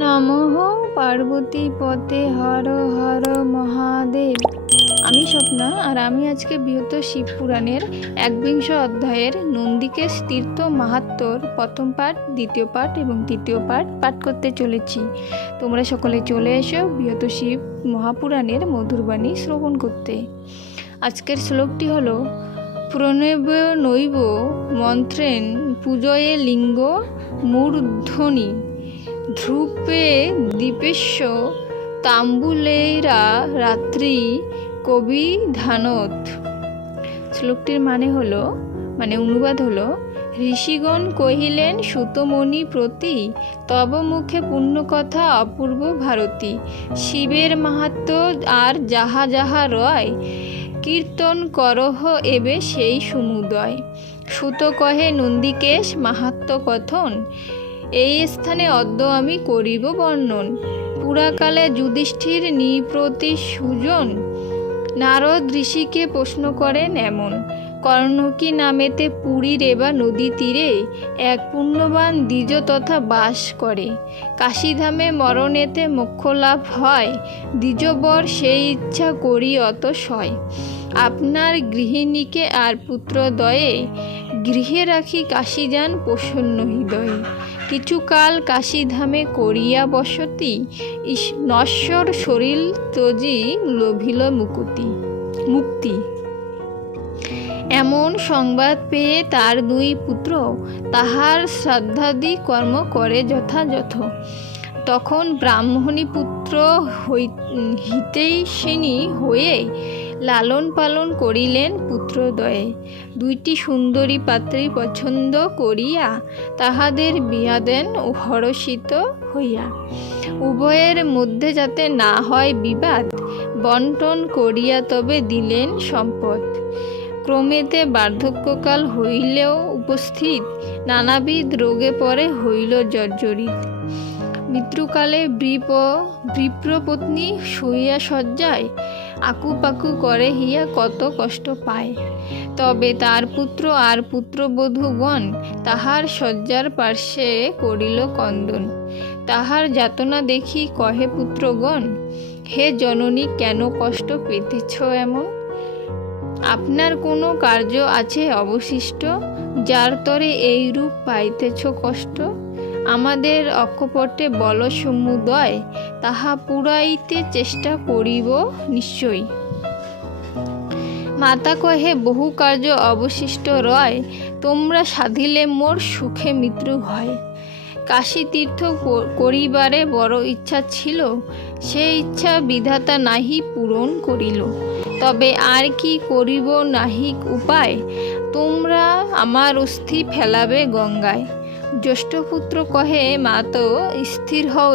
নমঃ পার্বতী পতে হর হর মহাদেব। আমি স্বপ্না, আর আমি আজকে বৃহৎ শিব পুরাণের ১বিংশ অধ্যায়ের নন্দিকেশ তীর্থ মাহাত্ম্যর প্রথম পাঠ, দ্বিতীয় পাঠ এবং তৃতীয় পাঠ করতে চলেছি। তোমরা সকলে চলে এসো বৃহৎ শিব মহাপুরাণের মধুর বাণী শ্রবণ করতে। আজকের শ্লোকটি হলো: প্রণব নৈব মন্ত্রেণ পূজয়ে লিঙ্গ মূর্ধনি ধ্রুপে দীপেশ্ব তাম্বুলেরা রাত্রি কবি ধানত। শ্লোকটির অনুবাদ হলো: ঋষিগণ কহিলেন সুতমণি প্রতি, তব মুখে পুণ্যকথা অপূর্ব ভারতী। শিবের মাহাত্ম্য আর যাহা যাহা রয়, কীর্তন করহ এবে সেই সমুদয়। সুত কহে নন্দিকেশ মাহাত্ম্য কথন, এই স্থানে অদ্য আমি করিব বর্ণন। পুরাকালে যুধিষ্ঠির নৃপতি সুজন, নারদ ঋষিকে প্রশ্ন করেন এমন: কর্ণকী নামেতে পুরীর এবা নদী তীরে এক পুণ্যবান দ্বিজ তথা বাস করে। কাশীধামে মরণেতে মোক্ষ লাভ হয়, দ্বিজবর সেই ইচ্ছা করি অতশয়। আপনার গৃহিণীকে আর পুত্রদ্বয়ে গৃহে রাখি কাশী যান প্রসন্ন হৃদয়ে। কিছুকাল কাশীধামে করিয়া বসতি, নশ্বর শরীর তজি লোভিল মুক্তি। এমন সংবাদ পেয়ে তার দুই পুত্র তাহার শ্রাদ্ধাদি কর্ম করে যথাযথ। তখন ব্রাহ্মণী পুত্র হিতৈষিণী হয়ে লালন পালন করিলেন পুত্রদ্বয়ে। দুইটি সুন্দরী পাত্রী পছন্দ করিয়া তাহাদের বিয়া দেন হর্ষিত হইয়া। উভয়ের মধ্যে যাতে না হয় বিবাদ, বন্টন করিয়া তবে দিলেন সম্পদ। ক্রমেতে বার্ধক্যকাল হইলেও উপস্থিত, নানাবিধ রোগে পরে হইল জর্জরিত। মৃত্যুকালে বিপ্রপত্নী শুইয়া শয্যায়, আকুপাকু করে হিয়া কত কষ্ট পায়। তবে তার পুত্র আর পুত্রবধূগণ তাহার শয্যার পার্শ্বে করিল কন্দন। তাহার যাতনা দেখি কহে পুত্রগণ, হে জননী, কেন কষ্ট পেতেছ এমন? আপনার কোনো কার্য আছে অবশিষ্ট, যার তরে এইরূপ পাইতেছ কষ্ট? আমাদের অক্ষপটে বল সমুদয়, তাহা পুরাইতে চেষ্টা করিব নিশ্চয়। মাতা কহে বহু কার্য অবশিষ্ট রয়, তোমরা সাধিলে মোর সুখে মৃত্যু হয়। কাশী তীর্থ করিবারে বড় ইচ্ছা ছিল, সে ইচ্ছা বিধাতা নাহি পূরণ করিল। তবে আর কি করিব নাহিক উপায়, তোমরা আমার অস্থি ফেলাবে গঙ্গায়। জ্যেষ্ঠপুত্র কহে, মা তো স্থির হও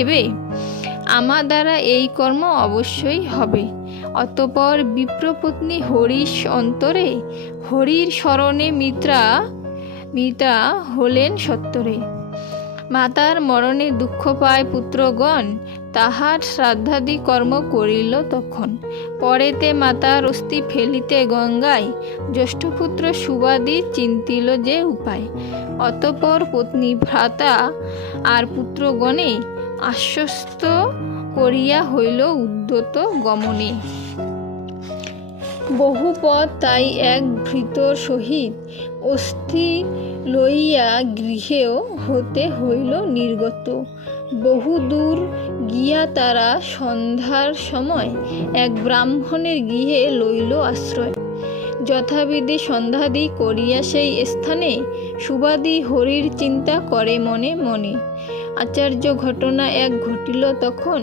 এবে, আমার দ্বারা এই কর্ম অবশ্যই হবে। অতঃপর বিপ্রপত্নী হরিশ অন্তরে, হরির স্মরণে মিতা হলেন সত্তরে। মাতার মরণে দুঃখ পায় পুত্রগণ, তাহার শ্রাদ্ধাদি কর্ম করিল তখন। পরেতে মাতার অস্থি ফেলিতে গঙ্গায়, জ্যেষ্ঠপুত্র সুবাদী চিন্তিল যে উপায়। অতঃপর পত্নী ভ্রাতা আর পুত্রগণে আশ্বস্ত করিয়া হইল উদ্যত গমনে। বহু পথ তাই এক ভৃত্যর সহিত, অস্থি লইয়া গৃহেও হতে হইল নির্গত। বহু দূর গিয়া তারা সন্ধ্যার সময় এক ব্রাহ্মণের গৃহে লইল আশ্রয়। যথাবিধি সন্ধ্যাদি করিয়া সেই স্থানে সুবাদী হরির চিন্তা করে মনে মনে। আচার্য ঘটনা এক ঘটিল তখন,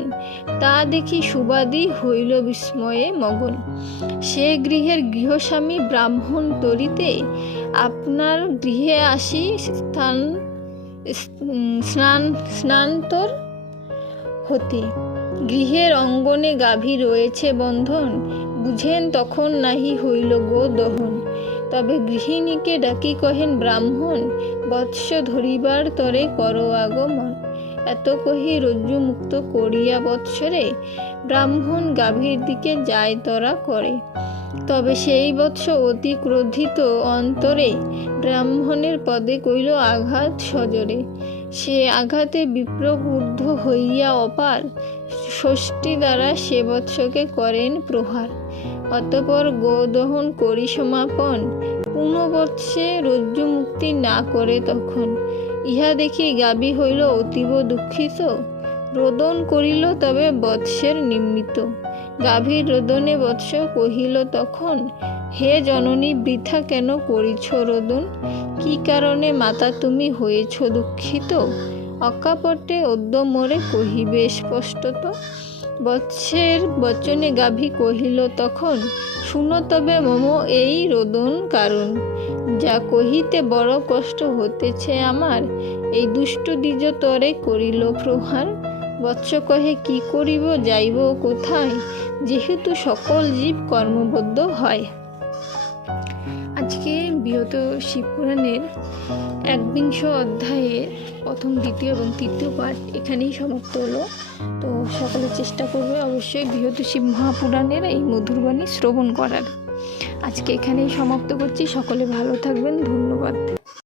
তা দেখি সুবাদী হইল বিস্ময়ে মগন। সে গৃহের গৃহস্বামী ব্রাহ্মণ তরিতে আপনার গৃহে আসি স্নানান্তর হতে। গৃহের অঙ্গনে গাভী রয়েছে বন্ধন, বুঝেন তখন নাহি হইল গো দহন। তবে গৃহিণীকে ডাকি কহেন ব্রাহ্মণ, বৎস ধরিবার তরে কর আগমন। এত কহি রজ্জু মুক্ত করিয়া বৎসরে, ব্রাহ্মণ গাভীর দিকে যায় তরা করে। তবে সেই বৎস অতি ক্রোধিত অন্তরে, ব্রাহ্মণের পদে কইল আঘাত সজোরে। সে আঘাতে বিপ্রবুদ্ধ হইয়া অপার ষষ্ঠী দ্বারা সে বৎসকে করেন প্রহার। অতঃপর গোদহন করি সমাপন, পুনঃবৎসে রজ্জু মুক্তি না করে তখন। ইহা দেখি গাভী হইল অতীব দুঃখিত, রোদন করিল তবে বৎসের নিমিত্ত। গাভীর রোদনে বৎস কহিল তখন, হে জননী বৃথা কেন করিছ রোদন? কি কারণে মাতা তুমি হয়েছ দুঃখিত? অকাপটে অদ্য মোরে কহিবে স্পষ্টত। বৎসের বচনে গাভী কহিল তখন, শুনো তবে মম এই রোদন কারণ। যা কহিতে বড় কষ্ট হতেছে আমার, এই দুষ্ট দ্বিজ তরে করিল প্রহার। বৎস কহে কি করিব যাইব কোথায়, যেহেতু সকল জীব কর্মবদ্ধ হয়। আজকে বৃহৎ শিবপুরাণের ১বিংশ অধ্যায়ের প্রথম, দ্বিতীয় এবং তৃতীয় পাঠ এখানেই সমাপ্ত হলো। তো সকলে চেষ্টা করবে অবশ্যই বৃহৎ শিব মহাপুরাণের এই মধুর বাণী শ্রবণ করার। আজকে এখানেই সমাপ্ত করছি। সকলে ভালো থাকবেন। ধন্যবাদ।